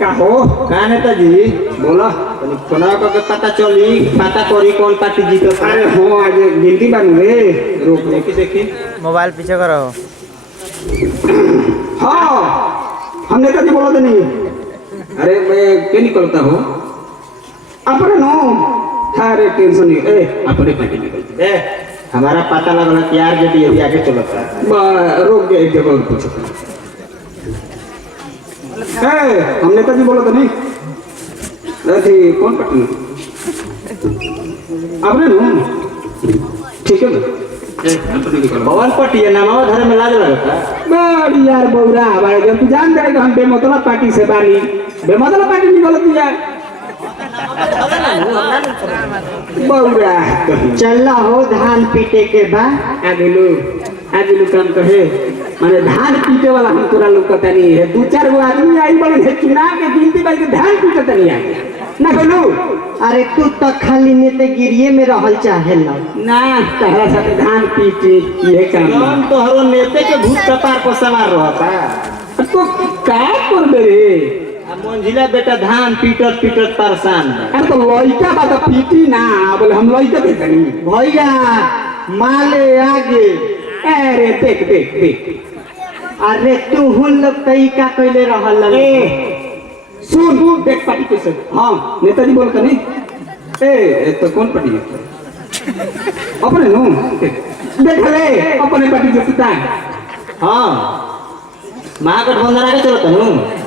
का हो का नेताजी बोला कोना के पता चली पता करी कौन पार्टी जीतो। अरे हो आज गिनती बानू रे रोक देखी देखी मोबाइल पीछे करो। हाँ हम नेताजी बोला तो नहीं। अरे मैं क्या निकलता हूँ अपने नो थारे टेंशन नहीं ए अपने पार्टी निकलते ए हमारा पता लगल कि यार जेडी अभी आगे चलता है। रोक गए एक जगह पूछो हम नेताजी बोला तो नहीं। अरे कौन पार्टी अपने नो ठीक है ना भवन पट्टी है नाम धर्म में लाज लगता बड़ी यार बौरा हमारे जब तू जान जाएगा हम बेमतलब पार्टी से बानी बेमतलब पार्टी निकलती यार बौरा चल हो धान पीटे के बाद आगे काम कहे माने धान पीटे वाला हम तोरा लोग कहता नहीं है। दो चार गो आदमी आई बड़े है चुनाव के गिनती बाई के धान पीटता नहीं आई ना बोलू। अरे तू तो खाली नेतागिरिये में रहल चाहे लो ना तहरा साथे धान पीटी ये काम हम तो हरो नेते के भूत कपार पर सवार रहता तो का कर दे रे मंझिला बेटा धान पीटत पीटत परेशान अरे तो लइका बा तो पीटी ना बोले हम लइका देते नहीं भैया माले आगे। अरे देख देख देख अरे तू हुन लोग कई का कैले रहल सुन देख पार्टी कैसे हाँ नेताजी बोलता नहीं ए तो कौन पार्टी है अपने नो देख ले अपने पार्टी जो सीता हाँ महागठबंधन आगे चलता हूँ।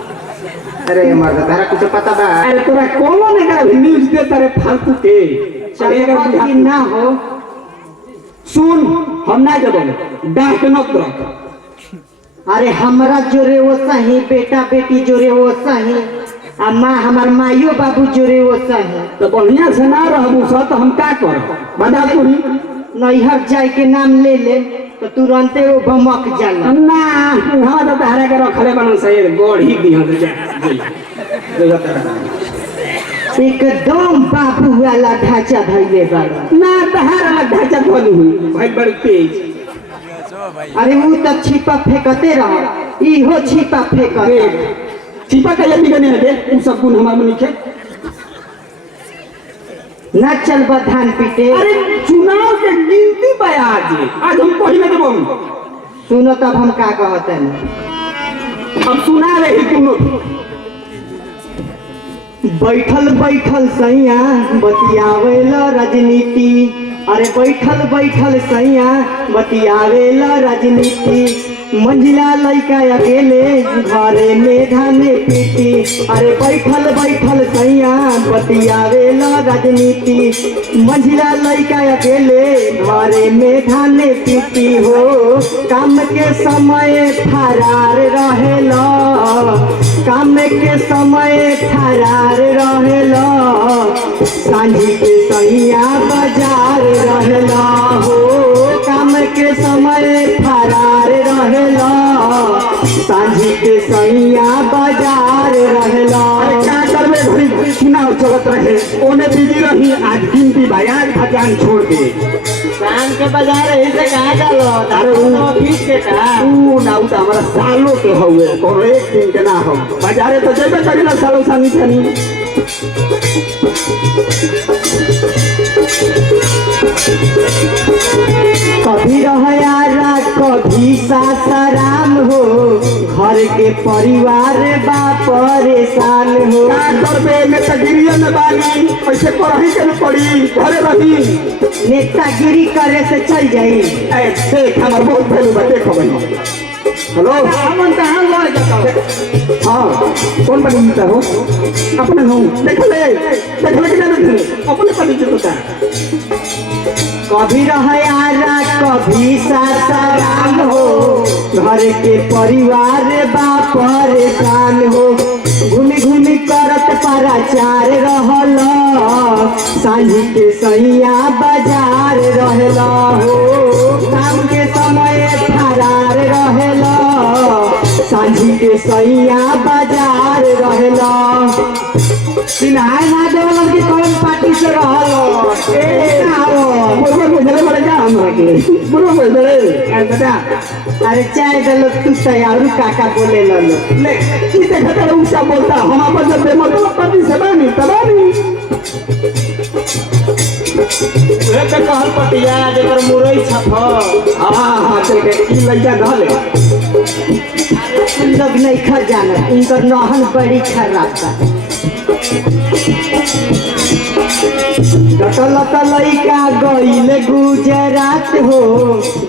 अरे मर्द तारा कुछ पता बा अरे तोरा कोनो ने का न्यूज़ दे तारे फालतू के चलेगा कि ना हो। सुन हम ना जब डांट न कर अरे हमरा जोरे वो सही बेटा बेटी जोरे वो सही आ माँ हमार माइयो बाबू जोरे वो सही तो बढ़िया से ना रहबू सा तो हम का कर बता तू नैहर जाए के नाम ले ले तो तुरंते वो भमक जाला ना हम तो तारा के रखले बनन सही गोड़ी दिहन जा एकदम बाबू वाला ढांचा धैले बाड़ा ना तहारा ढांचा खोली हुई भाई बड़ी तेज। अरे वो तो छिपा फेंकते रहो इहो छिपा फेंकते छिपा का ये बिगने दे उ सब गुण हमार में लिखे ना चल धान पीटे। अरे चुनाव के गिनती बा आज हम कही ना देबो सुनो तब हम का कहते हैं अब सुना रही तुम बैठल बैठल सैया बतियावेला राजनीति। अरे बैठल बैठल सैया बतियावेला राजनीति मंजिला लइका अकेले घरे में धाने पीटी। अरे बैठल बैठल सैया बतियावेला राजनीति मंजिला लइका अकेले घरे में धाने पीटी हो। काम के समय फरार रहेला काम के समय फरार रहेला सांझी के सैया बाजार रहेला हो। काम के समय फरार रहेला सांझी के सैया बाजार रहेला। क्या करबे घड़ी घड़ी चुनाव चलत रहे ओने बिजी रही आज गिनती बयान खजान छोड़ दे शाम के बाजार यही से कहाँ डालो तारे ऑफिस के का तू ना उता हमारा सालों के हुए और एक दिन के ना हो बाजारे तो जेबे करेला सालों सानी सानी। कभी रहयारा कभी सासाराम हो घर के परिवार बा परेशान हो। का करबे नेतागिरी में बानी पैसे पढ़ाई के न पड़ी घरे रही नेतागिरी करे से चल जाई। ए देख हमार बहुत वैल्यू बा देखो भाई हेलो हमन कहां लड़ जाता हां कौन बड़ी जीता हो अपने हो देख ले के जाने अपने पति जीतता कभी रहयारा कभी सासाराम हो घर के परिवार बा परेशान हो। घूमी घूमी करत पराचार रहल सांझी के सैया बाजार रहला हो। काम के समय फरार रहेला सांझी के सैया बाजार रहेला। सिन्हाय ना देवल की कौन पार्टी से रहल ए आओ मुझे बड़े जा हम के बुरो बोल बड़े बेटा अरे चाय दलो तू तैयारू काका बोले लो ले की देखा कर ऊंचा बोलता हम अपन जब मतलब पति से बानी तबानी वे पे कहल पतिया जेकर मुरई छप हां चल के ई लइका धले तुम लोग नहीं खा जाना इनकर नहन बड़ी खराब था डटल लइका गईल गुजरात हो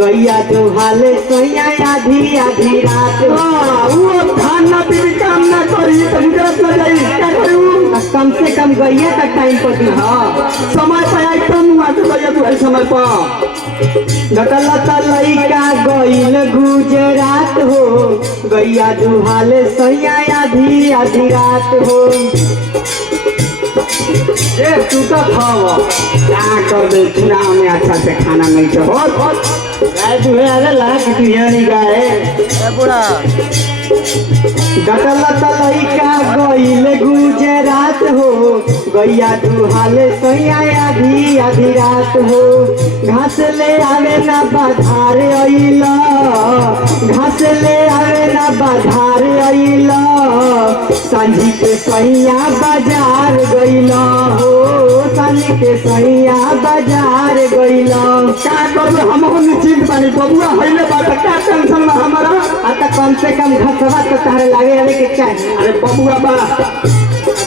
गैया दुहाले सोया आधी आधी रात हो वो धान ना बीबी काम ना करी तो गुजरात में जाई क्या करू कम से कम गैया का टाइम पर दी हां समय पे आई तुम आ तो भैया तू है समय पर डटल लइका गईल गुजरात हो गैया दुहाले सोया आधी आधी रात हो ए तू तो खावा क्या कर दे चुनाव में अच्छा से खाना नहीं तो गाय दुहे अरे लाख बिरयानी गाय ए बूढ़ा डटल लइका गईल गुजरात हो गैया दुहाले सोया आधी आधी रात हो घास ले आवे ना बाधार अइला घास ले आवे ना बाधार अइला सांझी के सैया बाजार गइला हो सांझी के सैया बाजार गइला क्या कर हम निश्चिंत बानी बबुआ हइले बात क्या टेंशन ना हमारा आता कम से कम घसवा तो तारे लागे आवे के चाहिए अरे बबुआ बा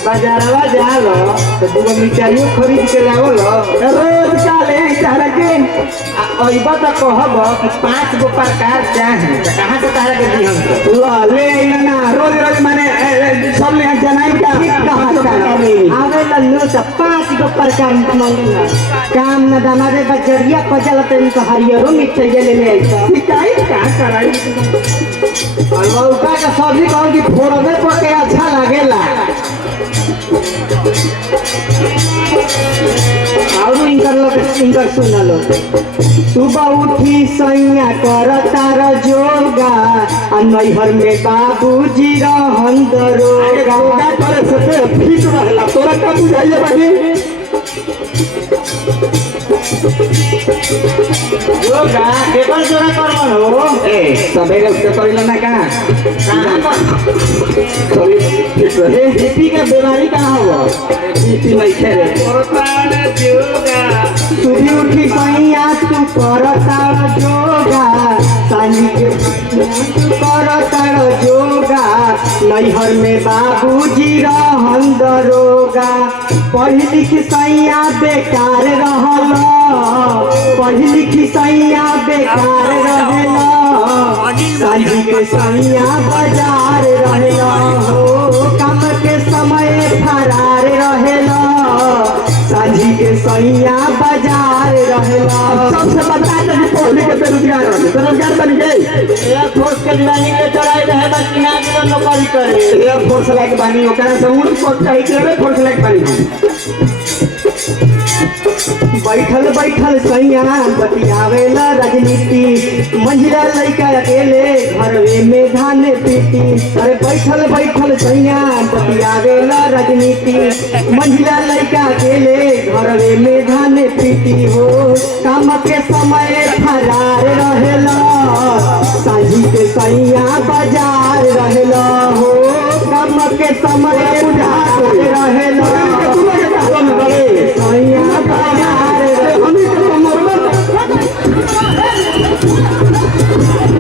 बाजारवा जा लो तो दूगो मिठाइयो खरीद के लाओ लो रोज का ले चाह के अइबा तो कहब कि 5 गो प्रकार चाहे तो कहां से तारा के दी हम ला ले ना रोज रोज माने सब ले जनाई का कहां से प्रकार नहीं आवे लो तो 5 गो प्रकार मंगला काम न दमारे बजरिया पजल पे इनको हरियरो मिठाई ले ले आइता शिकायत क्या कराई लौका का सब्जी कहूं कि फोड़वे पर के अच्छा लागेला और इनकर सुन लो सुबह उठी सैया कर तार जोगा आ नैहर में बाबूजी रहन दरोगा योगा करे से फिट रहला तोरा का बुझाइए बानी योगा केवल जोरा करवन हो ए सवेरे उठ के करिला ना का कहां पर शरीर फिट रहे बीपी के बीमारी कहां हो बीपी नहीं खेले सुबह उठी सैया तू कर तार जोगा सानी के तू कर तार जोगा नैहर में बाबूजी रहन दरोगा पढ़ लिख सैया बेकार रहल पढ़ लिख सैया बेकार रहेला साझी के सैया बाजार रहेला हो काम के समय फरार रहेला साझी के सैया बाजार रहेला सबसे बता दे पढ़ने के बेरोजगार बन गए एयर फोर्स के जवानी के चढ़ाई रहे बस ना के नौकरी करे एयर फोर्स लाइक बानी ओकरा से उड़ को कहि के एयर फोर्स लाइक बानी बैठल बैठल सैया बतियावेला राजनीति मंझिला लइका अकेले घरवे में धान पीटी अरे बैठल बैठल सैया बतियावेला राजनीति मंझिला लइका अकेले घरवे में धान पीटी हो काम के समय फरार रहेला साझी के सैया बाजार रहेला हो काम के समय उधार रहेला सैया